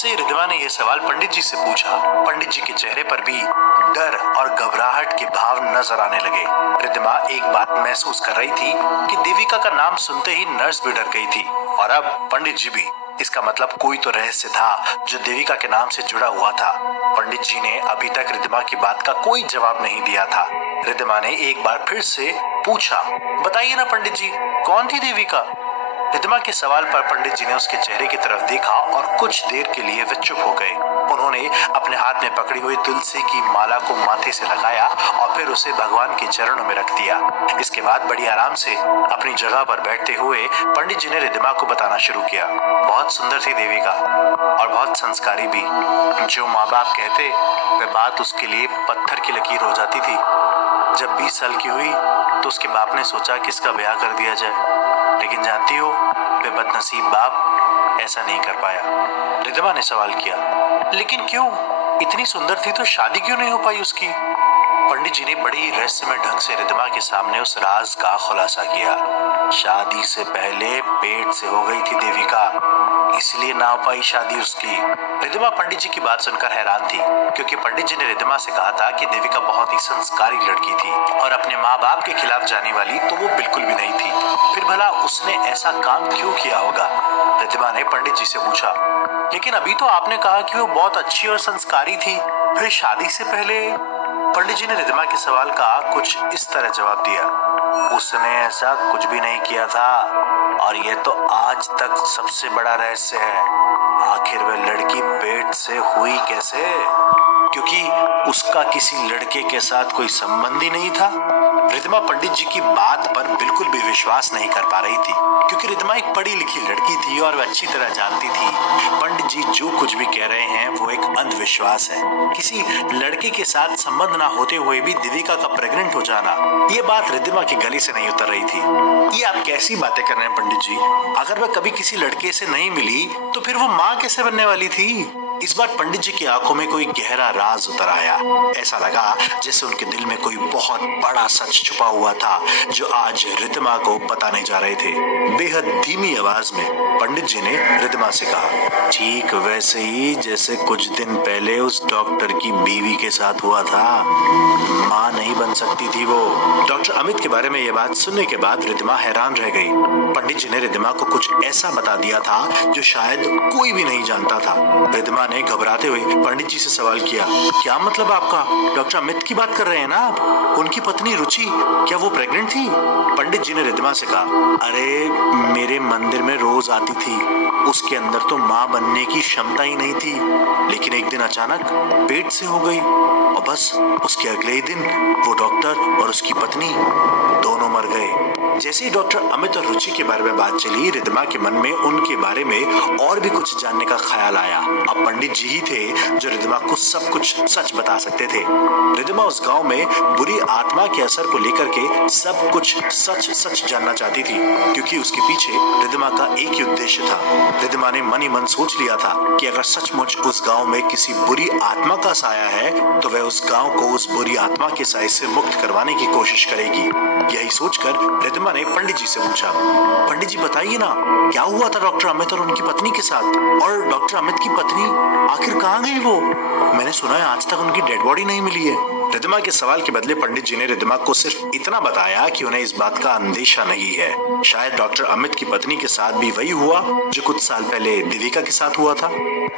जैसे ही रिद्धिमा ने यह सवाल पंडित जी से पूछा, पंडित जी के चेहरे पर भी डर और घबराहट के भाव नजर आने लगे। रिद्धिमा एक बात महसूस कर रही थी कि देविका का नाम सुनते ही नर्स भी डर गई थी और अब पंडित जी भी। इसका मतलब कोई तो रहस्य था जो देविका के नाम से जुड़ा हुआ था। पंडित जी ने अभी तक रिद्धिमा की बात का कोई जवाब नहीं दिया था। रिद्धिमा ने एक बार फिर से पूछा, बताइए ना पंडित जी, कौन थी देविका? रिद्धिमा के सवाल पर पंडित जी ने उसके चेहरे की तरफ देखा और कुछ देर के लिए वे चुप हो गए। उन्होंने अपने हाथ में पकड़ी हुई तुलसी की माला को माथे से लगाया और फिर उसे भगवान के चरणों में रख दिया। इसके बाद बड़ी आराम से अपनी जगह पर बैठते हुए पंडित जी ने रिद्धिमा को बताना शुरू किया। बहुत सुंदर थी देविका और बहुत संस्कारी भी। जो माँ बाप कहते वे बात उसके लिए पत्थर की लकीर हो जाती थी। जब 20 साल की हुई तो उसके बाप ने सोचा कि इसका ब्याह कर दिया जाए, लेकिन जानती हो वे बदनसीब बाप ऐसा नहीं कर पाया। रिद्धिमा ने सवाल किया, लेकिन क्यों? इतनी सुंदर थी तो शादी क्यों नहीं हो पाई उसकी? पंडित जी ने बड़ी रहस्यमय ढंग से रिद्धिमा के सामने उस राज का खुलासा किया। शादी से पहले पेट से हो गई थी देविका, इसलिए ना हो पाई शादी उसकी। रिद्धिमा पंडित जी की बात सुनकर हैरान थी, क्योंकि पंडित जी ने रिद्धिमा से कहा था कि देविका बहुत ही संस्कारी लड़की थी और अपने माँ बाप के खिलाफ जाने वाली तो वो बिल्कुल भी नहीं थी। फिर भला उसने ऐसा काम क्यों किया होगा? रिद्धिमा ने पंडित जी से पूछा, लेकिन अभी तो आपने कहा कि वो बहुत अच्छी और संस्कारी थी, फिर शादी से पहले? पंडित जी ने रिद्धिमा के सवाल का कुछ इस तरह जवाब दिया, उसने ऐसा कुछ भी नहीं किया था और ये तो आज तक सबसे बड़ा रहस्य है। आखिर वह लड़की पेट से हुई कैसे? क्योंकि उसका किसी लड़के के साथ कोई संबंध ही नहीं था। रिद्धिमा पंडित जी की बात पर बिल्कुल भी विश्वास नहीं कर पा रही थी, क्योंकि रिद्धिमा एक पढ़ी लिखी लड़की थी और वह अच्छी तरह जानती थी पंडित जी जो कुछ भी कह रहे हैं वो एक अंधविश्वास है। किसी लड़के के साथ संबंध ना होते हुए भी देविका का प्रेग्नेंट हो जाना, ये बात रिद्धिमा की गली से नहीं उतर रही थी। ये आप कैसी बातें कर रहे हैं पंडित जी? अगर वह कभी किसी लड़के से नहीं मिली तो फिर वो माँ कैसे बनने वाली थी? इस बार पंडित जी की आंखों में कोई गहरा राज उतर आया। ऐसा लगा जैसे उनके दिल में कोई बहुत बड़ा सच छुपा हुआ था जो आज रिद्धिमा को पता नहीं जा रहे थे। बेहद धीमी आवाज में पंडित जी ने रिद्धिमा से कहा, ठीक वैसे ही जैसे कुछ दिन पहले उस डॉक्टर की बीवी के साथ हुआ था। माँ नहीं बन सकती थी वो। डॉक्टर अमित के बारे में यह बात सुनने के बाद रिद्धिमा हैरान रह गई। पंडित जी ने रिद्धिमा को कुछ ऐसा बता दिया था जो शायद कोई भी नहीं जानता था। रिद्धिमा ने घबराते हुए पंडित जी से सवाल किया, क्या मतलब आपका? डॉक्टर अमित की बात कर रहे हैं ना आप? उनकी पत्नी रुचि, क्या वो प्रेग्नेंट थी? पंडित जी ने रिद्धिमा से कहा, अरे मेरे मंदिर में रोज आती थी, उसके अंदर तो माँ बनने की क्षमता ही नहीं थी, लेकिन एक दिन अचानक पेट से हो गई और बस उसके अगले ही दिन वो डॉक्टर और उसकी पत्नी दोनों मर गए। जैसे ही डॉक्टर अमित और रुचि के बारे में बात चली, रिद्धिमा के मन में उनके बारे में और भी कुछ जानने का ख्याल आया। अब पंडित जी ही थे जो रिद्धिमा को सब कुछ सच बता सकते थे। रिद्धिमा उस गांव में बुरी आत्मा के असर को लेकर के सब कुछ सच सच जानना चाहती थी, क्योंकि उसके पीछे रिद्धिमा का एक ही उद्देश्य था। रिद्धिमा ने मन ही मन सोच लिया था कि अगर सचमुच उस गांव में किसी बुरी आत्मा का साया है तो वह उस गांव को उस बुरी आत्मा के साए से मुक्त करवाने की कोशिश करेगी। यही सोचकर रिद्धिमा ने पंडित जी से पूछा, पंडित जी बताइए ना, क्या हुआ था डॉक्टर अमित और उनकी पत्नी के साथ? और डॉक्टर अमित की पत्नी आखिर कहाँ गई वो? मैंने सुना है आज तक उनकी डेड बॉडी नहीं मिली है। रिद्धिमा के सवाल के बदले पंडित जी ने रिद्धिमा को सिर्फ इतना बताया कि उन्हें इस बात का अंदेशा नहीं है। शायद डॉक्टर अमित की पत्नी के साथ भी वही हुआ जो कुछ साल पहले देविका के साथ हुआ था,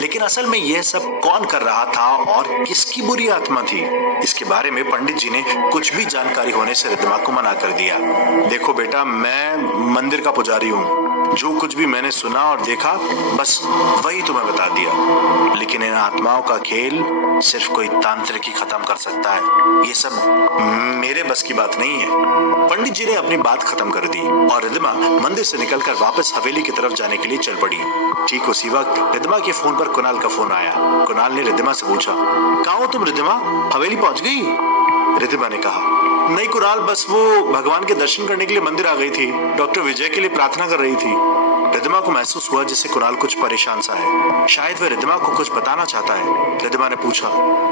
लेकिन असल में यह सब कौन कर रहा था और किसकी बुरी आत्मा थी, इसके बारे में पंडित जी ने कुछ भी जानकारी होने से रिद्धिमा को मना कर दिया। देखो बेटा, मैं मंदिर का पुजारी हूँ, जो कुछ भी मैंने सुना और देखा बस वही तुम्हें बता दिया, लेकिन इन आत्माओं का खेल सिर्फ कोई तांत्रिक ही खत्म कर सकता है, ये सब मेरे बस की बात नहीं है। पंडित जी ने अपनी बात खत्म कर दी और रिद्धिमा मंदिर से निकलकर वापस हवेली की तरफ जाने के लिए चल पड़ी। ठीक उसी वक्त रिद्धिमा के फोन पर कुणाल का फोन आया। कुणाल ने रिद्धिमा से पूछा, कहाँ हो तुम रिद्धिमा, हवेली पहुंच गई? रिद्धिमा ने कहा, नहीं कुणाल, बस वो भगवान के दर्शन करने के लिए मंदिर आ गई थी, डॉक्टर विजय के लिए प्रार्थना कर रही थी। रिद्धिमा रिद्धिमा को महसूस हुआ जैसे कुणाल कुछ परेशान सा है। शायद वह रिद्धिमा को कुछ बताना चाहता है। रिद्धिमा ने पूछा,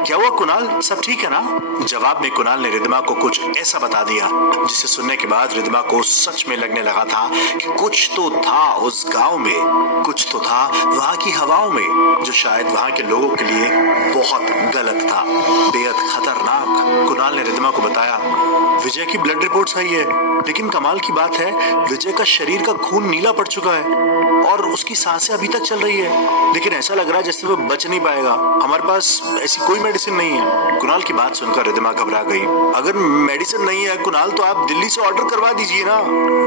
क्या हुआ कुणाल, सब ठीक है ना? जवाब में कुणाल ने रिद्धिमा को कुछ ऐसा बता दिया जिसे सुनने के बाद रिद्धिमा को सच में लगने लगा था कि कुछ तो था उस गांव में, कुछ तो था वहां की हवाओं में जो शायद वहां के लोगों के लिए बहुत गलत था, बेहद खतरनाक। कुणाल ने रिद्धिमा को बताया, विजय की ब्लड रिपोर्ट्स आई है, लेकिन कमाल की बात है विजय का शरीर का खून नीला पड़ चुका है और उसकी सांसें अभी तक चल रही है, लेकिन ऐसा लग रहा है जैसे वो बच नहीं पाएगा। हमारे पास ऐसी कोई मेडिसिन नहीं है। कुणाल की बात सुनकर रिद्धिमा घबरा गई। अगर मेडिसिन नहीं है कुणाल तो आप दिल्ली से ऑर्डर करवा दीजिए ना।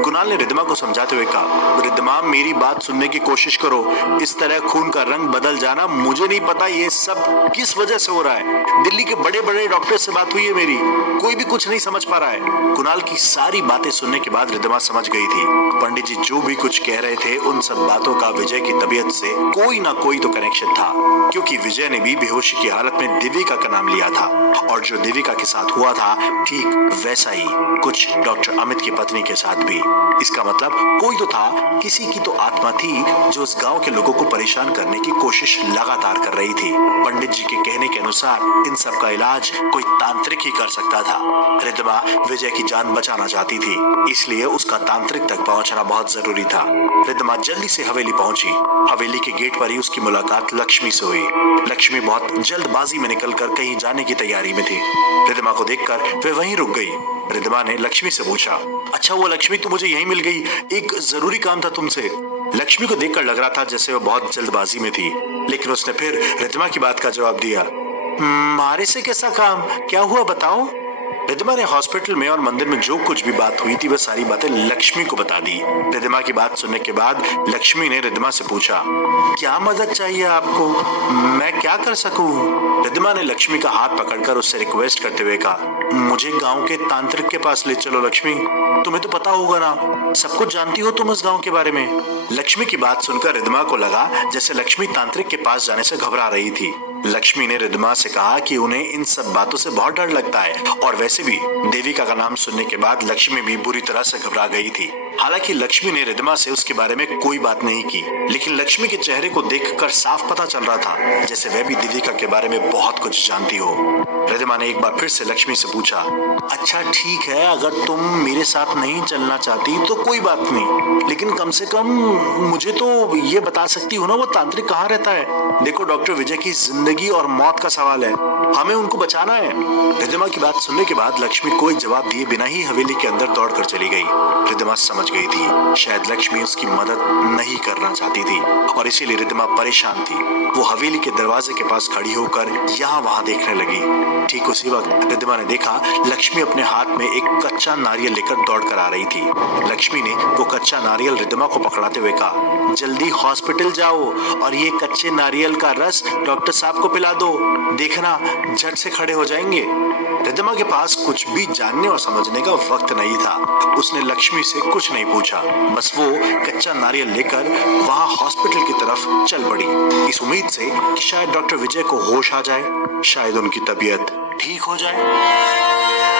कुणाल ने रिद्धिमा को समझाते हुए कहा, रिद्धिमा मेरी बात सुनने की कोशिश करो। इस तरह खून का रंग बदल जाना, मुझे नहीं पता ये सब किस वजह से हो रहा है। दिल्ली के बड़े बड़े डॉक्टर से बात हुई है मेरी, कोई भी कुछ नहीं समझ पा रहा है। कुणाल की सारी बातें सुनने के बाद रिद्धिमा समझ गई थी पंडित जी जो भी कुछ कह रहे थे उन सब बातों का विजय की तबीयत से कोई ना कोई तो कनेक्शन था, क्योंकि विजय ने भी बेहोशी की हालत में देविका का नाम लिया था और जो देविका के साथ हुआ था ठीक वैसा ही कुछ डॉक्टर अमित की पत्नी के साथ भी। इसका मतलब कोई तो था, किसी की तो आत्मा थी जो उस गांव के लोगों को परेशान करने की कोशिश लगातार कर रही थी। पंडित जी के कहने के अनुसार इन सब का इलाज कोई तांत्रिक ही कर सकता था। रिद्धिमा विजय की जान बचाना चाहती थी, इसलिए उसका तांत्रिक तक पहुंचना बहुत जरूरी था। रिद्धिमा जल्दी से हवेली पहुंची। हवेली के गेट पर ही उसकी मुलाकात लक्ष्मी से हुई। लक्ष्मी बहुत जल्दबाजी में निकलकर कहीं जाने की तैयारी में थी। रिद्धिमा को देखकर वे वहीं रुक गई। रिद्धिमा ने लक्ष्मी से पूछा, अच्छा हुआ लक्ष्मी तू मुझे यहीं मिल गई, एक जरूरी काम था तुमसे। लक्ष्मी को देखकर लग रहा था जैसे वो बहुत जल्दबाजी में थी, लेकिन उसने फिर रिद्धिमा की बात का जवाब दिया, मारे से कैसा काम, क्या हुआ बताओ। रिद्धिमा ने हॉस्पिटल में और मंदिर में जो कुछ भी बात हुई थी वह सारी बातें लक्ष्मी को बता दी। रिद्धिमा की बात सुनने के बाद लक्ष्मी ने रिद्धिमा से पूछा, क्या मदद चाहिए आपको, मैं क्या कर सकूं? रिद्धिमा ने लक्ष्मी का हाथ पकड़कर उससे रिक्वेस्ट करते हुए कहा, मुझे गांव के तांत्रिक के पास ले चलो लक्ष्मी, तुम्हें तो पता होगा ना, सब कुछ जानती हो तुम उस गांव के बारे में। लक्ष्मी की बात सुनकर रिद्धिमा को लगा जैसे लक्ष्मी तांत्रिक के पास जाने से घबरा रही थी। लक्ष्मी ने रिद्धिमा से कहा कि उन्हें इन सब बातों से बहुत डर लगता है और वैसे भी देविका का नाम सुनने के बाद लक्ष्मी भी बुरी तरह से घबरा गई थी। हालांकि लक्ष्मी ने रिद्धिमा से उसके बारे में कोई बात नहीं की, लेकिन लक्ष्मी के चेहरे को देखकर साफ पता चल रहा था जैसे वह भी देविका के बारे में बहुत कुछ जानती हो। रिद्धिमा ने एक बार फिर से लक्ष्मी से पूछा, अच्छा ठीक है, अगर तुम मेरे साथ नहीं चलना चाहती तो कोई बात नहीं, लेकिन कम से कम मुझे तो ये बता सकती हो ना वो तांत्रिक कहाँ रहता है। देखो डॉक्टर विजय की जिंदगी और मौत का सवाल है, हमें उनको बचाना है। रिद्धिमा की बात सुनने के बाद लक्ष्मी कोई जवाब दिए बिना ही हवेली के अंदर दौड़कर चली गई। रिद्धिमा समझ गई थी शायद लक्ष्मी उसकी मदद नहीं करना चाहती थी और इसीलिए रिद्धिमा परेशान थी। वो हवेली के दरवाजे के पास खड़ी होकर यहाँ वहां देखने लगी। ठीक उसी वक्त रिद्धिमा ने देखा लक्ष्मी अपने हाथ में एक कच्चा नारियल लेकर दौड़ कर आ रही थी। लक्ष्मी ने वो कच्चा नारियल रिद्धिमा को पकड़ाते हुए कहा, जल्दी हॉस्पिटल जाओ और ये कच्चे नारियल का रस डॉक्टर साहब को पिला दो, देखना झट से खड़े हो जाएंगे। रिद्धिमा के पास कुछ भी जानने और समझने का वक्त नहीं था। उसने लक्ष्मी से कुछ नहीं पूछा, बस वो कच्चा नारियल लेकर वहां हॉस्पिटल की तरफ चल पड़ी, इस उम्मीद से कि शायद डॉक्टर विजय को होश आ जाए, शायद उनकी तबीयत ठीक हो जाए।